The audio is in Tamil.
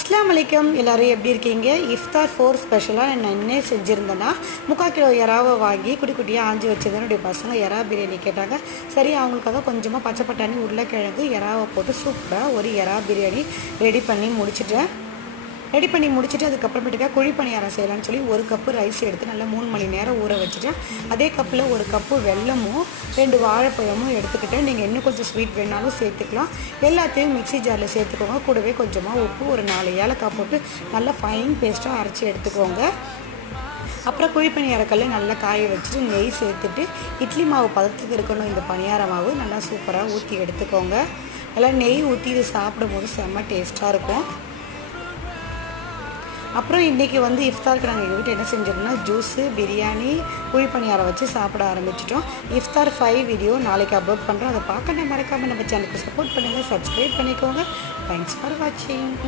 அஸ்ஸலாமு அலைக்கும். எல்லோரும் எப்படி இருக்கீங்க? இஃப்தார் 4 ஸ்பெஷலாக நான் என்ன செஞ்சுருந்தேன்னா 3/4 கிலோ எறாவை வாங்கி குட்டி குட்டியாக ஆஞ்சி வச்சது. என்னுடைய பசங்க எறா பிரியாணி கேட்டாங்க. சரி, அவங்களுக்காக கொஞ்சமாக பச்சை பட்டாணி, உருளைக்கிழங்கு, எறாவை போட்டு சூப்பராக ஒரு எறா பிரியாணி ரெடி பண்ணி முடிச்சுட்டு அதுக்கப்புறமேட்டுக்கா குழி பணியாரம் செய்யலான்னு சொல்லி 1 கப்பு ரைஸ் எடுத்து நல்லா 3 மணி நேரம் ஊற வச்சுட்டேன். அதே கப்பில் 1 கப்பு வெல்லமும் 2 வாழைப்பழமும் எடுத்துக்கிட்டேன். நீங்கள் இன்னும் கொஞ்சம் ஸ்வீட் வேணாலும் சேர்த்துக்கலாம். எல்லாத்தையும் மிக்ஸி ஜாரில் சேர்த்துக்கோங்க. கூடவே கொஞ்சமாக உப்பு, ஒரு 4 ஏலக்காய் போட்டு நல்லா ஃபைன் பேஸ்ட்டாக அரைச்சி எடுத்துக்கோங்க. அப்புறம் குழி பணியாரக்கல்ல நல்லா காய வச்சுட்டு நெய் சேர்த்துட்டு இட்லி மாவு பதத்துக்கு இருக்கணும். இந்த பணியார மாவு நல்லா சூப்பராக ஊற்றி எடுத்துக்கோங்க. நல்லா நெய் ஊற்றி இது சாப்பிடும்போது செம்ம டேஸ்ட்டாக இருக்கும். அப்புறம் இன்றைக்கி இஃப்தாருக்கு நாங்கள் எங்கள் வீட்டில் என்ன செஞ்சோம்னா ஜூஸு, பிரியாணி, குழி பணியாரம் வச்சு சாப்பிட ஆரம்பிச்சிட்டோம். இஃப்தார் 5 வீடியோ நாளைக்கு அப்லோட் பண்ணுறோம். அதை பார்க்க மறக்காமல் நம்ம சேனலுக்கு சப்போர்ட் பண்ணுங்கள், சப்ஸ்கிரைப் பண்ணிக்கோங்க. தேங்க்ஸ் ஃபார் வாட்சிங்.